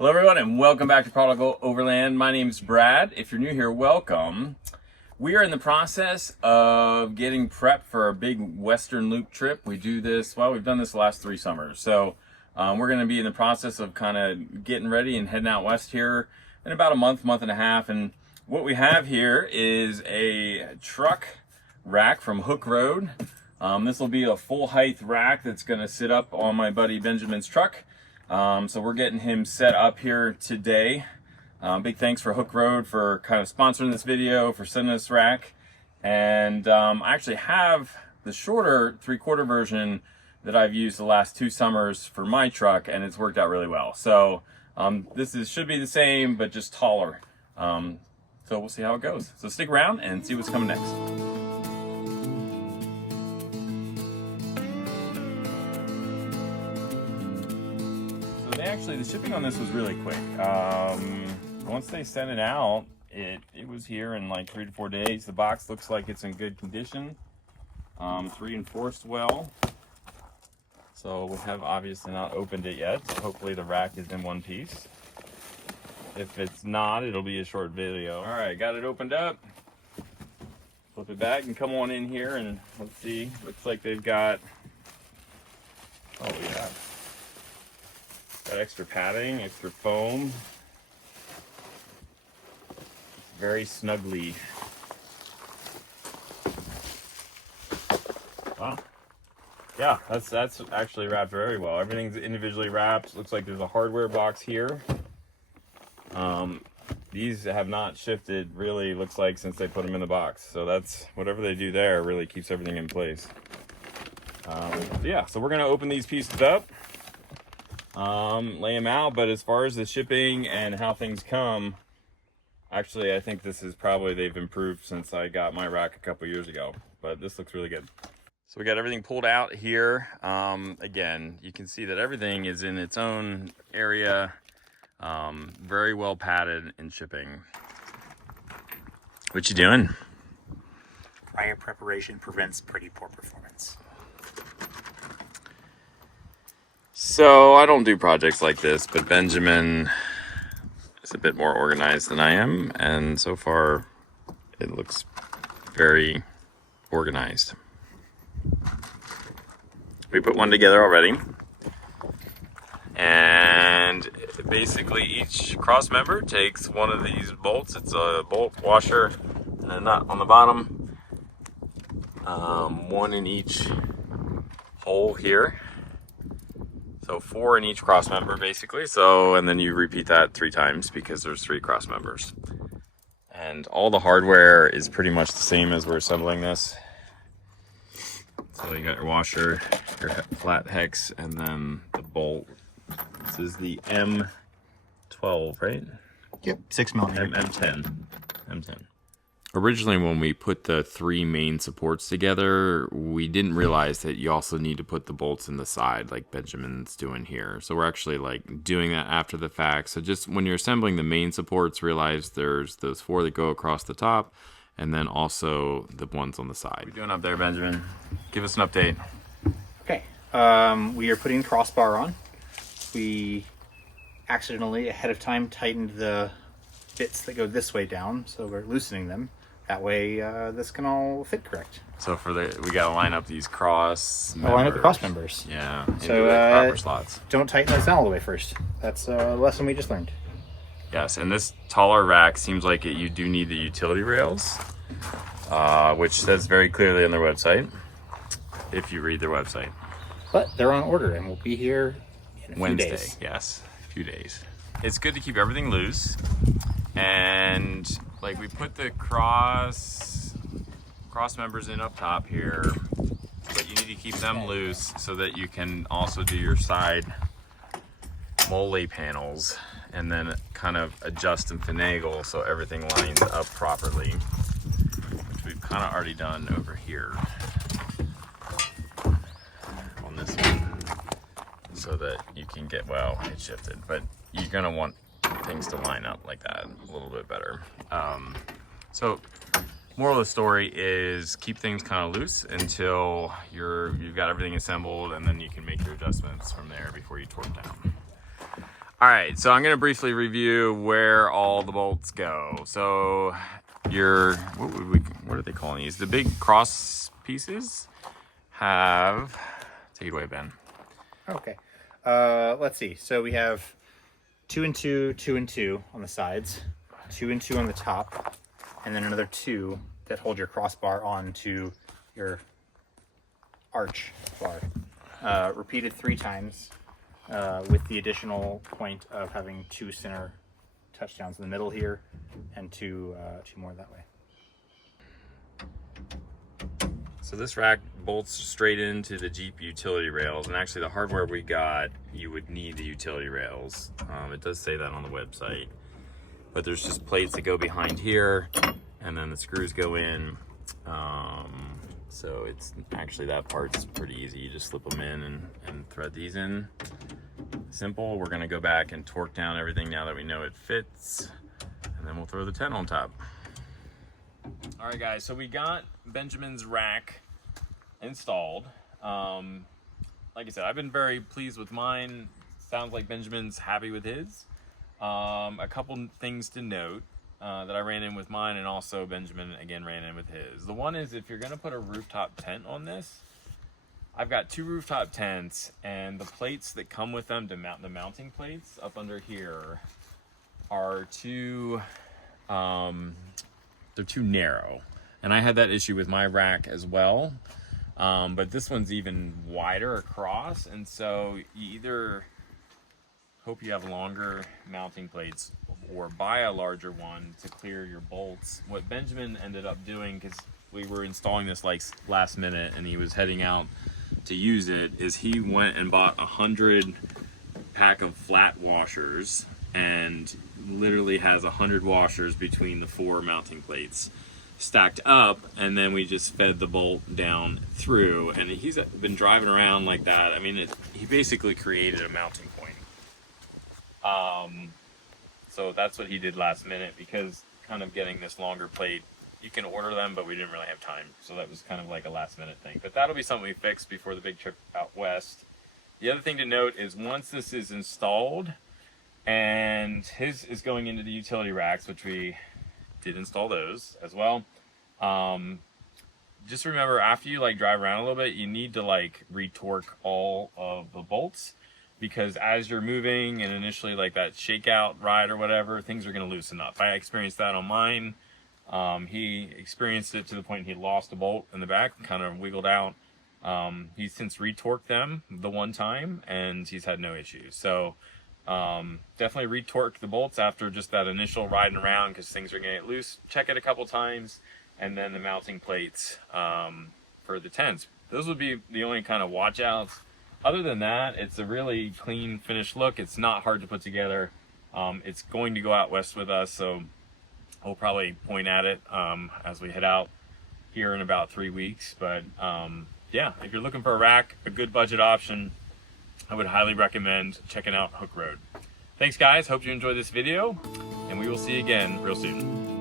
Hello everyone and welcome back to Prodigal Overland. My name is Brad. If you're new here, welcome. We are in the process of getting prepped for a big Western Loop trip. We do this, well, we've done this the last 3 summers. So we're going to be in the process of kind of getting ready and heading out west here in about a month and a half. And what we have here is a truck rack from Hooke Road. This will be a full height rack that's going to sit up on my buddy Benjamin's truck. So we're getting him set up here today. Big thanks for Hooke Road for kind of sponsoring this video, for sending us rack. And I actually have the shorter 3/4 version that I've used the last 2 summers for my truck, and it's worked out really well. So should be the same, but just taller. So we'll see how it goes. So stick around and see what's coming next. Actually, the shipping on this was really quick. Once they sent it out, it was here in like 3 to 4 days. The box looks like it's in good condition. It's reinforced well. So we have obviously not opened it yet. So hopefully the rack is in one piece. If it's not, it'll be a short video. All right, got it opened up. Flip it back and come on in here and let's see. Looks like they've got, oh yeah. Got extra padding, extra foam. It's very snugly. Wow. Yeah, that's actually wrapped very well. Everything's individually wrapped. Looks like there's a hardware box here. These have not shifted really, looks like, since they put them in the box. So that's, whatever they do there really keeps everything in place. Yeah, so we're gonna open these pieces up. Lay them out, but as far as the shipping and how things come, actually I think this is probably, they've improved since I got my rack a couple years ago, but this looks really good. So we got everything pulled out here. Again, you can see that everything is in its own area, very well padded in shipping. What you doing? Prior preparation prevents pretty poor performance. So I don't do projects like this, but Benjamin is a bit more organized than I am, and so far it looks very organized. We put one together already, and basically each cross member takes one of these bolts. It's a bolt washer and a nut on the bottom, one in each hole here. So 4 in each cross member basically. So, and then you repeat that 3 times because there's 3 cross members. And all the hardware is pretty much the same as we're assembling this. So you got your washer, your flat hex, and then the bolt. This is the M12, right? Yep, 6mm. M10. Originally, when we put the 3 main supports together, we didn't realize that you also need to put the bolts in the side like Benjamin's doing here. So we're actually like doing that after the fact. So just when you're assembling the main supports, realize there's those 4 that go across the top and then also the ones on the side. What are you doing up there, Benjamin? Give us an update. Okay, we are putting crossbar on. We accidentally, ahead of time, tightened the bits that go this way down, so we're loosening them. That way, this can all fit correct. So we gotta line up these cross members. Line up the cross members. Yeah, so into the proper slots. Don't tighten those down all the way first. That's a lesson we just learned. Yes, and this taller rack seems like you do need the utility rails, which says very clearly on their website, if you read their website. But they're on order and will be here in a few Wednesday, days. yes, a few days. It's good to keep everything loose. And like we put the cross members in up top here, but you need to keep them loose so that you can also do your side mole panels and then kind of adjust and finagle so everything lines up properly, which we've kind of already done over here on this one, so that you can get, well, it shifted, but you're gonna want things to line up like that a little bit better. So moral of the story is keep things kind of loose until you've got everything assembled, and then you can make your adjustments from there before you torque down. All right, so I'm gonna briefly review where all the bolts go. So your, what are they calling these? The big cross pieces have, take it away, Ben. Okay. Let's see. So we have 2 and 2, 2 and 2 on the sides, 2 and 2 on the top, and then another 2 that hold your crossbar onto your arch bar. Repeated 3 times, with the additional point of having 2 center touchdowns in the middle here, and 2 more that way. So this rack bolts straight into the Jeep utility rails, and actually the hardware we got, you would need the utility rails. It does say that on the website, but there's just plates that go behind here, and then the screws go in. So it's actually, that part's pretty easy. You just slip them in and thread these in. Simple. We're gonna go back and torque down everything now that we know it fits, and then we'll throw the tent on top. All right, guys, so we got Benjamin's rack installed. Like I said, I've been very pleased with mine. Sounds like Benjamin's happy with his. A couple things to note that I ran in with mine, and also Benjamin again ran in with his. The one is, if you're gonna put a rooftop tent on this, I've got 2 rooftop tents, and the plates that come with them to mount, the mounting plates up under here, are too they're too narrow, and I had that issue with my rack as well. But this one's even wider across, and so you either hope you have longer mounting plates or buy a larger one to clear your bolts. What Benjamin ended up doing, because we were installing this like last minute and he was heading out to use it, is he went and bought 100 pack of flat washers, and literally has 100 washers between the 4 mounting plates stacked up, and then we just fed the bolt down through, and he's been driving around like that. I mean, he basically created a mounting point. So that's what he did last minute, because kind of getting this longer plate, you can order them, but we didn't really have time, so that was kind of like a last minute thing. But that'll be something we fix before the big trip out west. The other thing to note is, once this is installed, and his is going into the utility racks, which we did install those as well. Just remember, after you like drive around a little bit, you need to like retorque all of the bolts, because as you're moving and initially like that shakeout ride or whatever, things are going to loosen up. I experienced that on mine. He experienced it to the point he lost a bolt in the back, kind of wiggled out. He's since retorqued them the one time, and he's had no issues. So definitely retorque the bolts after just that initial riding around, because things are going to get loose. Check it a couple times, and then the mounting plates for the tents. Those would be the only kind of watch outs. Other than that, it's a really clean finished look. It's not hard to put together. It's going to go out west with us, so we'll probably point at it as we head out here in about 3 weeks. But yeah, if you're looking for a rack, a good budget option, I would highly recommend checking out Hooke Road. Thanks, guys. Hope you enjoyed this video, and we will see you again real soon.